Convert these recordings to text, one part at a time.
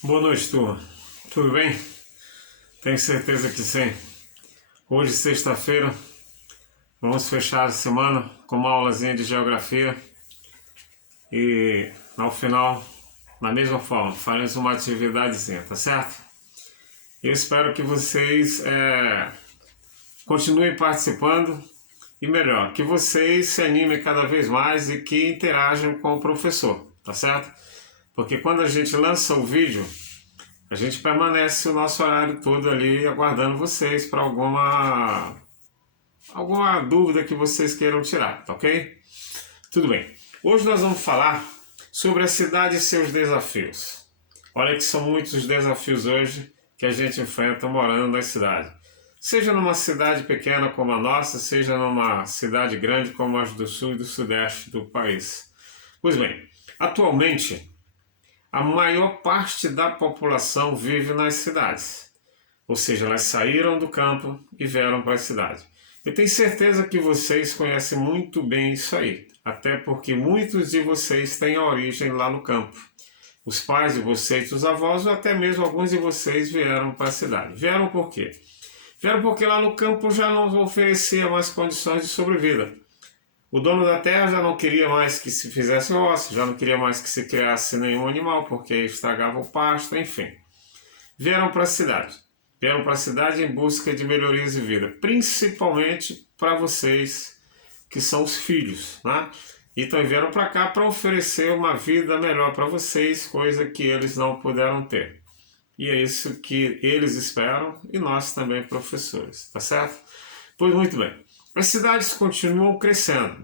Boa noite, turma. Tudo bem? Tenho certeza que sim. Hoje, sexta-feira, vamos fechar a semana com uma aulazinha de geografia e, ao final, da mesma forma, faremos uma atividadezinha, tá certo? Eu espero que vocês continuem participando e, melhor, que vocês se animem cada vez mais e que interajam com o professor, tá certo? Porque quando a gente lança o vídeo, a gente permanece o nosso horário todo ali aguardando vocês para alguma dúvida que vocês queiram tirar, tá ok? Tudo bem. Hoje nós vamos falar sobre a cidade e seus desafios. Olha que são muitos os desafios hoje que a gente enfrenta morando na cidade. Seja numa cidade pequena como a nossa, seja numa cidade grande como as do sul e do sudeste do país. Pois bem, atualmente a maior parte da população vive nas cidades, ou seja, elas saíram do campo e vieram para a cidade. Eu tenho certeza que vocês conhecem muito bem isso aí, até porque muitos de vocês têm a origem lá no campo. Os pais de vocês, os avós, ou até mesmo alguns de vocês vieram para a cidade. Vieram por quê? Vieram porque lá no campo já não oferecia mais condições de sobrevida. O dono da terra já não queria mais que se fizesse roça, já não queria mais que se criasse nenhum animal, porque estragava o pasto, enfim. Vieram para a cidade. Vieram para a cidade em busca de melhorias de vida, principalmente para vocês que são os filhos, né? Então vieram para cá para oferecer uma vida melhor para vocês, coisa que eles não puderam ter. E é isso que eles esperam e nós também, professores, tá certo? Pois muito bem. As cidades continuam crescendo.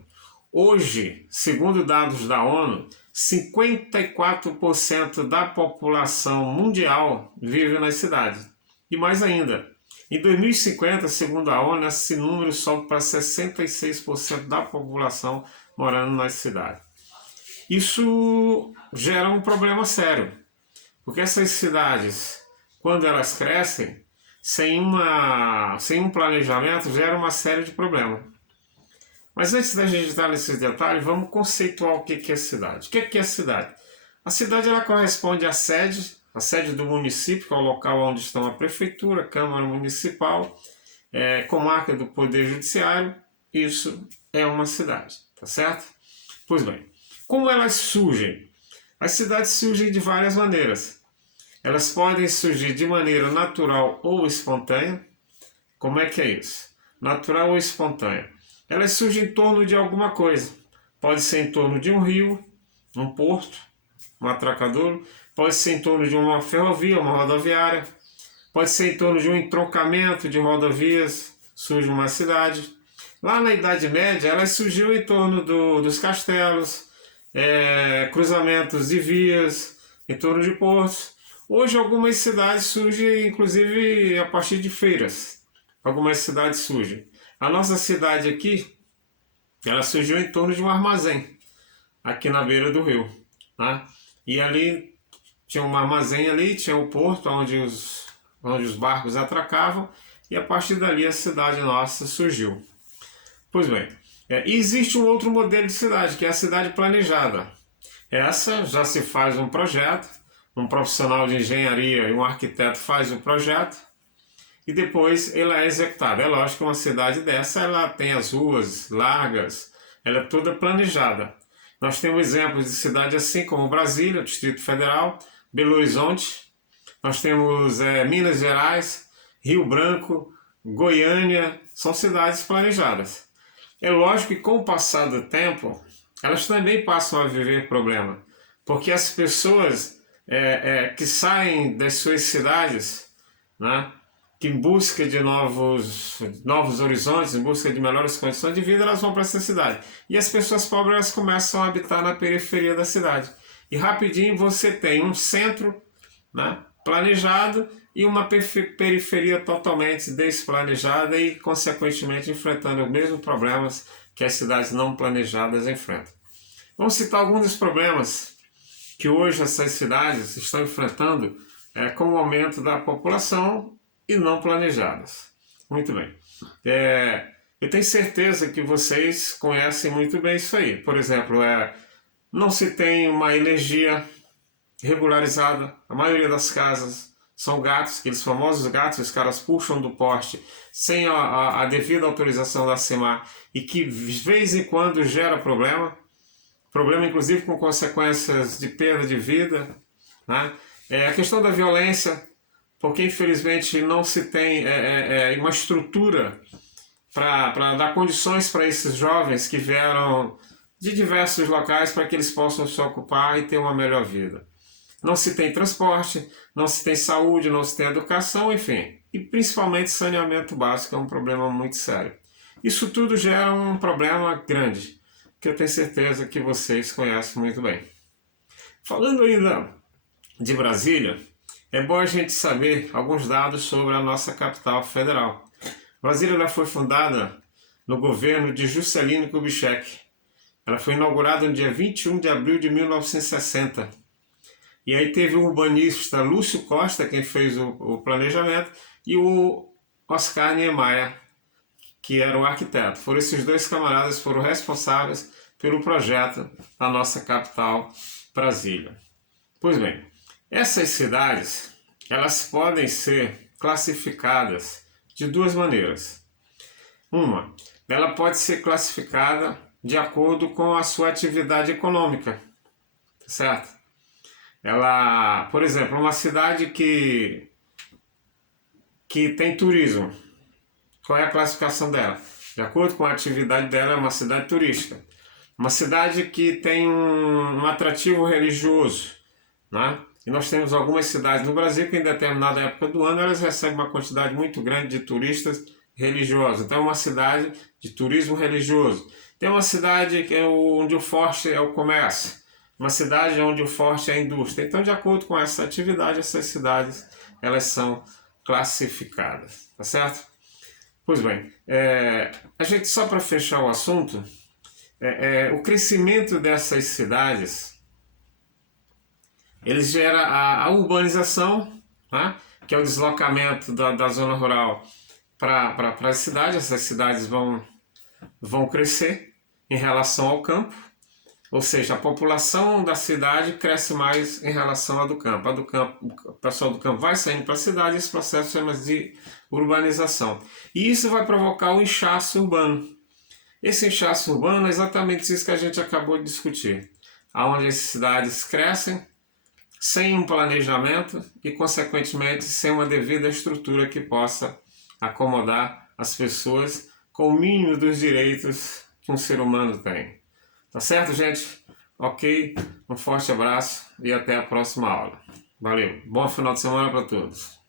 Hoje, segundo dados da ONU, 54% da população mundial vive nas cidades. E mais ainda, em 2050, segundo a ONU, esse número sobe para 66% da população morando nas cidades. Isso gera um problema sério, porque essas cidades, quando elas crescem, sem um planejamento, gera uma série de problemas. Mas antes da gente entrar nesses detalhes, vamos conceituar o que é cidade. O que é a cidade? A cidade ela corresponde à sede do município, que é o local onde estão a prefeitura, a Câmara Municipal, comarca do Poder Judiciário. Isso é uma cidade, tá certo? Pois bem, como elas surgem? As cidades surgem de várias maneiras. Elas podem surgir de maneira natural ou espontânea. Como é que é isso? Natural ou espontânea? Elas surgem em torno de alguma coisa. Pode ser em torno de um rio, um porto, um atracadouro. Pode ser em torno de uma ferrovia, uma rodoviária. Pode ser em torno de um entroncamento de rodovias, surge uma cidade. Lá na Idade Média, elas surgiu em torno dos castelos, cruzamentos de vias, em torno de portos. Hoje algumas cidades surgem, inclusive, a partir de feiras. Algumas cidades surgem. A nossa cidade aqui, ela surgiu em torno de um armazém, aqui na beira do rio, né? E ali tinha um armazém ali, tinha o porto onde os barcos atracavam, e a partir dali a cidade nossa surgiu. Pois bem, existe um outro modelo de cidade, que é a cidade planejada. Essa já se faz um projeto, um profissional de engenharia e um arquiteto faz o projeto e depois ela é executada. É lógico que uma cidade dessa ela tem as ruas largas, ela é toda planejada. Nós temos exemplos de cidades assim como Brasília, Distrito Federal, Belo Horizonte, nós temos Minas Gerais, Rio Branco, Goiânia, são cidades planejadas. É lógico que com o passar do tempo, elas também passam a viver problema, porque as pessoas que saem das suas cidades, né, que em busca de novos horizontes, em busca de melhores condições de vida, elas vão para essa cidade. E as pessoas pobres elas começam a habitar na periferia da cidade. E rapidinho você tem um centro, né, planejado e uma periferia totalmente desplanejada e, consequentemente, enfrentando os mesmos problemas que as cidades não planejadas enfrentam. Vamos citar alguns dos problemas que hoje essas cidades estão enfrentando com o aumento da população e não planejadas. Muito bem. Eu tenho certeza que vocês conhecem muito bem isso aí. Por exemplo, não se tem uma energia regularizada. A maioria das casas são gatos, aqueles famosos gatos que os caras puxam do poste sem a devida autorização da SEMAR e que de vez em quando gera problema inclusive com consequências de perda de vida, né? A questão da violência, porque infelizmente não se tem uma estrutura para dar condições para esses jovens que vieram de diversos locais para que eles possam se ocupar e ter uma melhor vida. Não se tem transporte, não se tem saúde, não se tem educação, enfim. E principalmente saneamento básico é um problema muito sério. Isso tudo gera um problema grande, que eu tenho certeza que vocês conhecem muito bem. Falando ainda de Brasília, é bom a gente saber alguns dados sobre a nossa capital federal. Brasília ela foi fundada no governo de Juscelino Kubitschek. Ela foi inaugurada no dia 21 de abril de 1960. E aí teve o urbanista Lúcio Costa, quem fez o planejamento, e o Oscar Niemeyer, que era o arquiteto. Foram esses dois camaradas que foram responsáveis pelo projeto da nossa capital, Brasília. Pois bem, essas cidades, elas podem ser classificadas de duas maneiras. Uma, ela pode ser classificada de acordo com a sua atividade econômica, certo? Ela, por exemplo, uma cidade que tem turismo, qual é a classificação dela? De acordo com a atividade dela, é uma cidade turística. Uma cidade que tem um atrativo religioso, né? E nós temos algumas cidades no Brasil que em determinada época do ano elas recebem uma quantidade muito grande de turistas religiosos. Então é uma cidade de turismo religioso. Tem uma cidade que onde o forte é o comércio. Uma cidade onde o forte é a indústria. Então, de acordo com essa atividade, essas cidades elas são classificadas, tá certo? Pois bem, a gente só para fechar o assunto, o crescimento dessas cidades, eles gera a urbanização, né? Que é o deslocamento da zona rural para as cidades. Essas cidades vão crescer em relação ao campo. Ou seja, a população da cidade cresce mais em relação à do campo. O pessoal do campo vai saindo para a cidade, esse processo chama-se de urbanização. E isso vai provocar um inchaço urbano. Esse inchaço urbano é exatamente isso que a gente acabou de discutir. Onde as cidades crescem sem um planejamento e, consequentemente, sem uma devida estrutura que possa acomodar as pessoas com o mínimo dos direitos que um ser humano tem. Tá certo, gente? Ok, um forte abraço e até a próxima aula. Valeu, bom final de semana para todos.